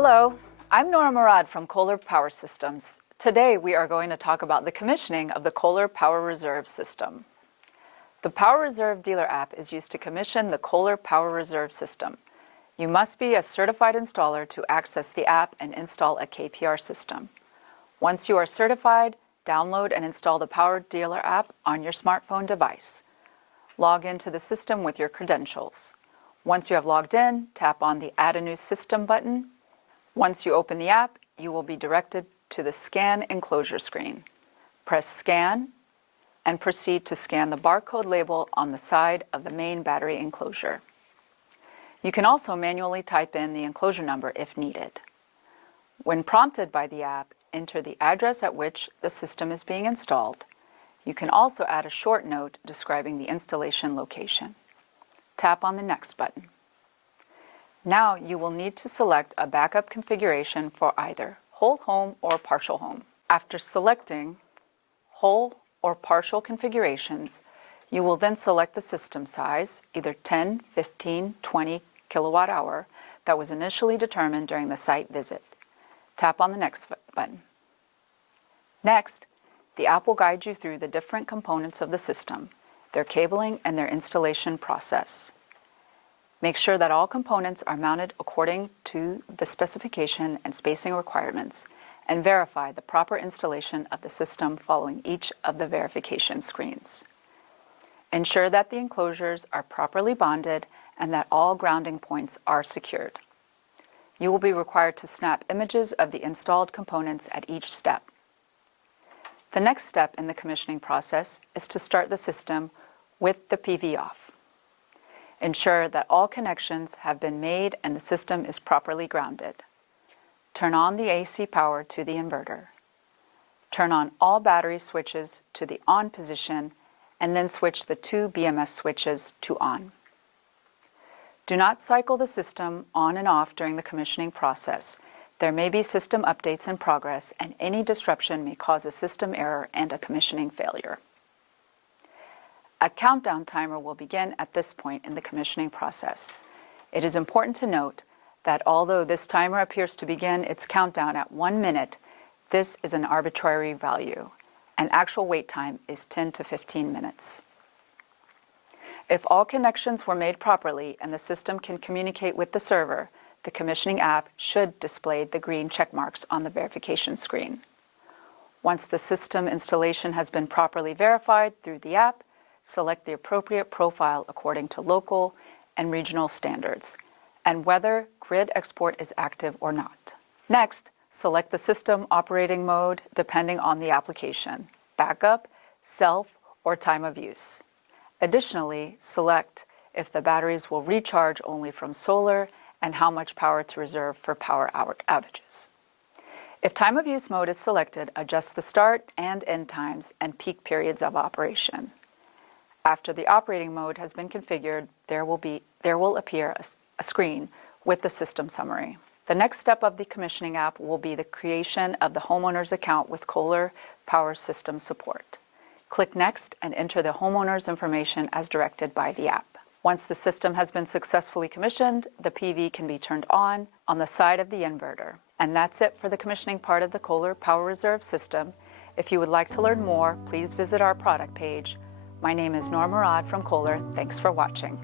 Hello, I'm Nora Murad from KOHLER Power Systems. Today we are going to talk about the commissioning of the KOHLER Power Reserve system. The Power Reserve dealer app is used to commission the KOHLER Power Reserve system. You must be a certified installer to access the app and install a KPR system. Once you are certified, download and install the Power Dealer app on your smartphone device. Log into the system with your credentials. Once you have logged in, tap on the Add a New System button. Once you open the app, you will be directed to the Scan Enclosure screen. Press Scan and proceed to scan the barcode label on the side of the main battery enclosure. You can also manually type in the enclosure number if needed. When prompted by the app, enter the address at which the system is being installed. You can also add a short note describing the installation location. Tap on the Next button. Now you will need to select a backup configuration for either whole home or partial home. After selecting whole or partial configurations, you will then select the system size, either 10, 15, 20 kilowatt hour, that was initially determined during the site visit. Tap on the Next button. Next, the app will guide you through the different components of the system, their cabling, and their installation process. Make sure that all components are mounted according to the specification and spacing requirements, and verify the proper installation of the system following each of the verification screens. Ensure that the enclosures are properly bonded and that all grounding points are secured. You will be required to snap images of the installed components at each step. The next step in the commissioning process is to start the system with the PV off. Ensure that all connections have been made and the system is properly grounded. Turn on the AC power to the inverter. Turn on all battery switches to the on position and then switch the two BMS switches to on. Do not cycle the system on and off during the commissioning process. There may be system updates in progress, and any disruption may cause a system error and a commissioning failure. A countdown timer will begin at this point in the commissioning process. It is important to note that although this timer appears to begin its countdown at 1 minute, this is an arbitrary value, and actual wait time is 10 to 15 minutes. If all connections were made properly and the system can communicate with the server, the commissioning app should display the green check marks on the verification screen. Once the system installation has been properly verified through the app, select the appropriate profile according to local and regional standards, and whether grid export is active or not. Next, select the system operating mode depending on the application, backup, self, or time of use. Additionally, select if the batteries will recharge only from solar and how much power to reserve for power outages. If time of use mode is selected, adjust the start and end times and peak periods of operation. After the operating mode has been configured, there will appear a screen with the system summary. The next step of the commissioning app will be the creation of the homeowner's account with KOHLER Power System support. Click Next and enter the homeowner's information as directed by the app. Once the system has been successfully commissioned, the PV can be turned on the side of the inverter. And that's it for the commissioning part of the KOHLER Power Reserve system. If you would like to learn more, please visit our product page. My name is Nora Murad from KOHLER. Thanks for watching.